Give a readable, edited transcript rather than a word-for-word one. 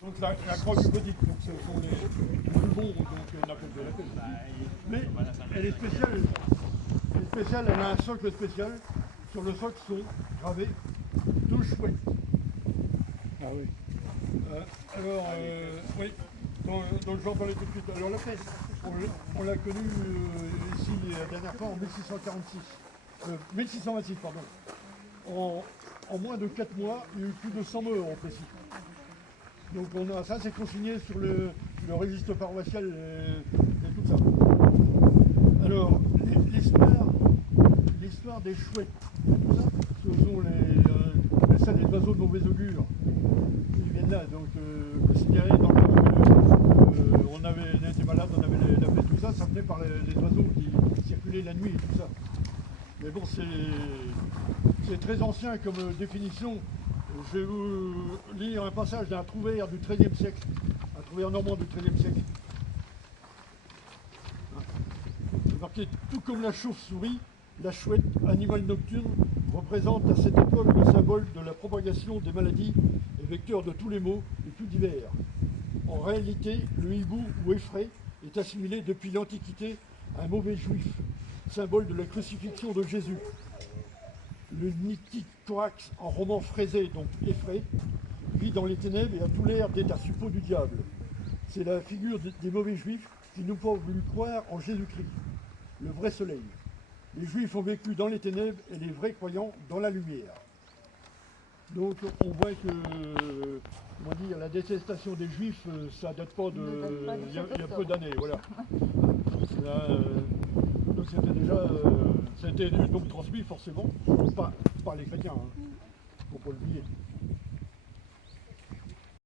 Donc la croix bucolique, donc ce sont les poumons, donc on appelle de la pelle. Mais elle est spéciale, elle a un socle spécial. Sur le socle sont gravés deux chouettes. Ah oui. Oui, donc j'en parlais tout de suite. Alors la peste, on l'a connue ici la dernière fois en 1646, 1626, pardon. En moins de 4 mois, il y a eu plus de 100 morts en Plessis. Donc ça c'est consigné sur le registre paroissial et tout ça. Alors, l'histoire des chouettes, tout ça, ce sont les oiseaux de mauvais augure. Ils viennent là, donc considérés dans on était malade, on avait la peste, tout ça, ça venait par les oiseaux qui circulaient la nuit et tout ça. Mais bon, c'est très ancien comme définition. Je vais vous lire un passage d'un trouvère du XIIIe siècle, un trouvère normand du XIIIe siècle. C'est marqué « Tout comme la chauve-souris, la chouette, animal nocturne, représente à cette époque le symbole de la propagation des maladies et vecteur de tous les maux et tout divers. En réalité, le hibou ou effraie est assimilé depuis l'Antiquité à un mauvais juif, symbole de la crucifixion de Jésus. Le Nithycorax, en roman fraisé, donc effraie, vit dans les ténèbres et a tout l'air d'être un suppôt du diable. C'est la figure des mauvais juifs qui n'ont pas voulu croire en Jésus-Christ, le vrai soleil. Les juifs ont vécu dans les ténèbres et les vrais croyants dans la lumière. Donc on voit que, comment dire, la détestation des juifs, ça date pas de... Il y a peu d'années, voilà. Là, donc c'était donc transmis forcément par les chrétiens, hein, faut pas l'oublier.